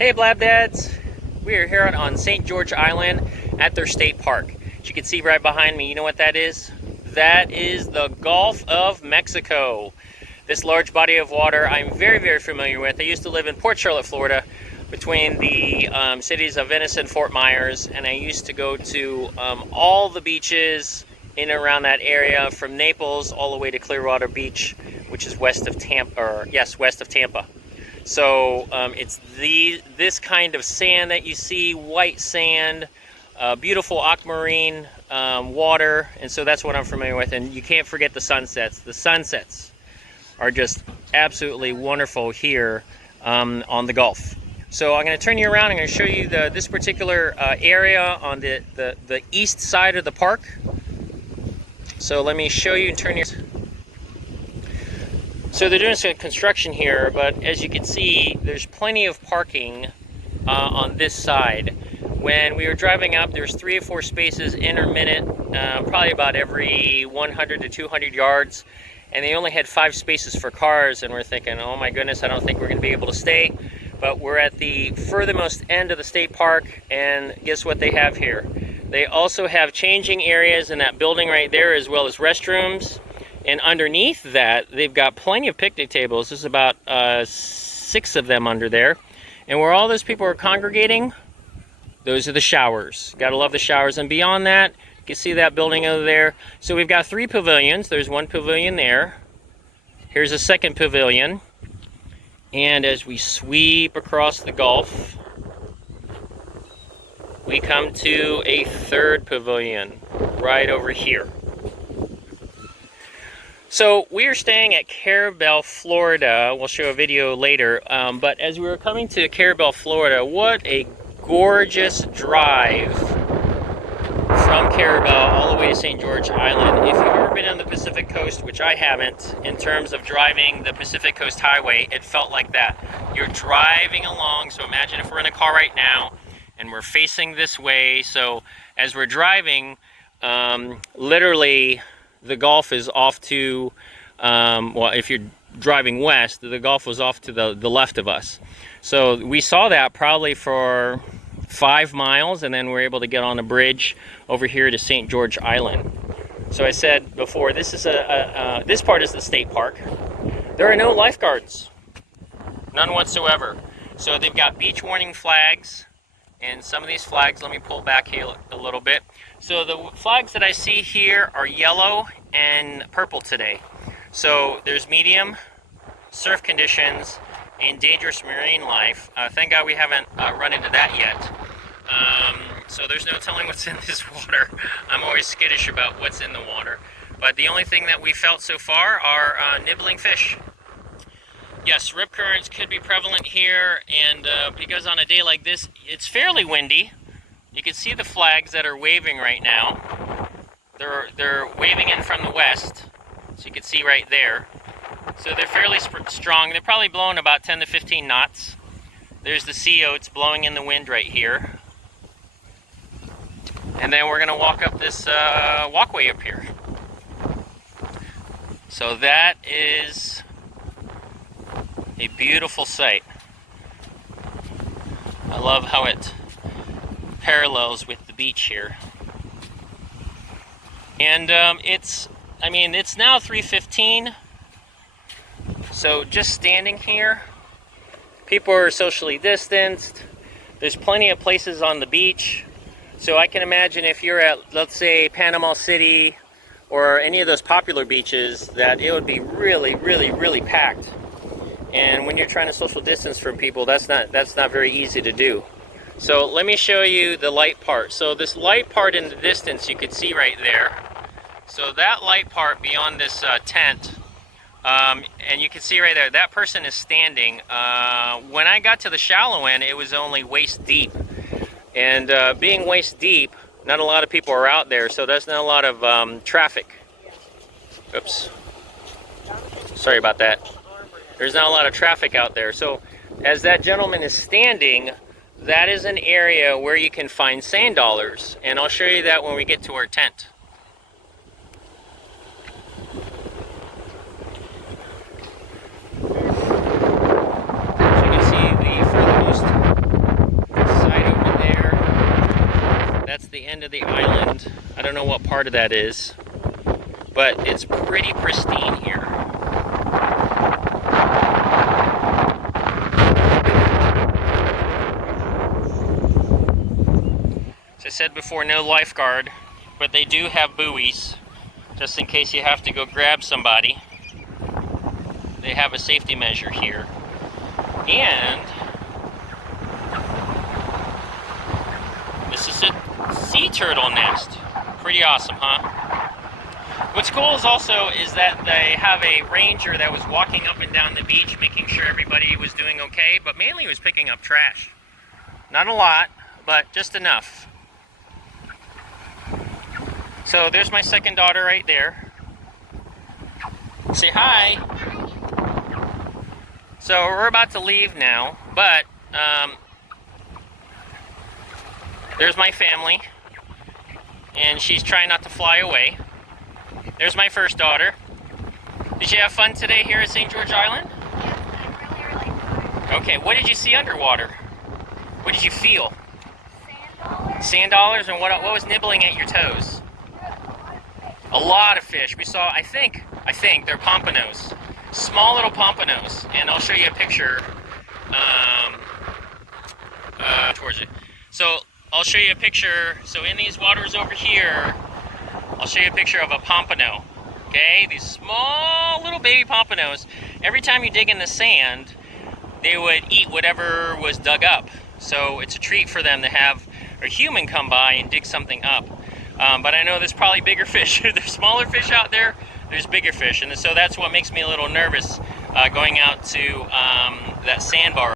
Hey Blab Dads, we are here on St. George Island at their state park. As you can see right behind me, you know what that is? That is the Gulf of Mexico. This large body of water I'm very familiar with. I used to live in Port Charlotte, Florida, between the cities of Venice and Fort Myers, and I used to go to all the beaches in and around that area, from Naples all the way to Clearwater Beach, which is west of Tampa, west of Tampa. So it's this kind of sand that you see, white sand, beautiful aquamarine water, and so that's what I'm familiar with. And you can't forget the sunsets. The sunsets are just absolutely wonderful here on the Gulf. So I'm going to turn you around. I'm going to show you this particular area on the east side of the park. So let me show you and turn you. So they're doing some construction here, but as you can see, there's plenty of parking on this side. When we were driving up, there's 3 or 4 spaces intermittent, probably about every 100 to 200 yards, and they only had 5 spaces for cars, and we're thinking, oh my goodness, I don't think we're going to be able to stay. But we're at the furthermost end of the state park, and guess what they have here? They also have changing areas in that building right there, as well as restrooms. And underneath that, they've got plenty of picnic tables. There's about 6 of them under there. And where all those people are congregating, those are the showers. Gotta love the showers. And beyond that, you can see that building over there. So we've got 3 pavilions. There's 1 pavilion there. Here's a second pavilion. And as we sweep across the Gulf, we come to a 3rd pavilion right over here. So we are staying at Carrabelle, Florida. We'll show a video later. But as we were coming to Carrabelle, Florida, what a gorgeous drive from Carrabelle all the way to St. George Island. If you've ever been on the Pacific Coast, which I haven't, in terms of driving the Pacific Coast Highway, it felt like that. You're driving along, so imagine if we're in a car right now and we're facing this way. So as we're driving, literally, the Gulf is off to, well, if you're driving west, the Gulf was off to the left of us. So we saw that probably for 5 miles, and then we're able to get on a bridge over here to St. George Island. So I said before, this is this part is the state park. There are no lifeguards, none whatsoever. So they've got beach warning flags, and some of these flags, let me pull back here a little bit. So the flags that I see here are yellow and purple today. So there's medium, surf conditions, and dangerous marine life. Thank God we haven't run into that yet. So there's no telling what's in this water. I'm always skittish about what's in the water. But the only thing that we felt so far are nibbling fish. Yes, rip currents could be prevalent here, and because on a day like this, it's fairly windy. You can see the flags that are waving right now. They're waving in from the west, so you can see right there. So they're fairly strong. They're probably blowing about 10 to 15 knots. There's the sea oats blowing in the wind right here. And then we're going to walk up this walkway up here. So that is a beautiful sight. I love how it parallels with the beach here. And it's now 3:15. So just standing here, people are socially distanced. There's plenty of places on the beach. So I can imagine if you're at, let's say, Panama City or any of those popular beaches, that it would be really packed. And when you're trying to social distance from people, that's not very easy to do. So let me show you the light part. So this light part in the distance, you can see right there. So that light part beyond this tent, and you can see right there, that person is standing. When I got to the shallow end, it was only waist deep. And being waist deep, not a lot of people are out there, so there's not a lot of traffic. Oops. Sorry about that. There's not a lot of traffic out there. So as that gentleman is standing, that is an area where you can find sand dollars. And I'll show you that when we get to our tent. So you can see the furthermost the end of the island. I don't know what part of that is, but it's pretty pristine here. As I said before, no lifeguard, but they do have buoys, just in case you have to go grab somebody. They have a safety measure here. And this is a sea turtle nest. Pretty awesome, huh? What's cool is that they have a ranger that was walking up and down the beach making sure everybody was doing okay, but mainly he was picking up trash. Not a lot, but just enough. So there's my second daughter right there. Say hi. So we're about to leave now, but there's my family, and she's trying not to fly away. There's my first daughter. Did you have fun today here at St. George Island? Yeah, I really fun. Okay, what did you see underwater? What did you feel? Sand dollars. Sand dollars, and what was nibbling at your toes? A lot of fish. We saw, I think they're pompanos. Small little pompanos, and I'll show you a picture towards it. So I'll show you a picture. So in these waters over here, I'll show you a picture of a pompano. Okay, these small little baby pompanos. Every time you dig in the sand, they would eat whatever was dug up. So it's a treat for them to have a human come by and dig something up. But I know there's probably bigger fish. There's smaller fish out there. There's bigger fish, and so that's what makes me a little nervous going out to that sandbar.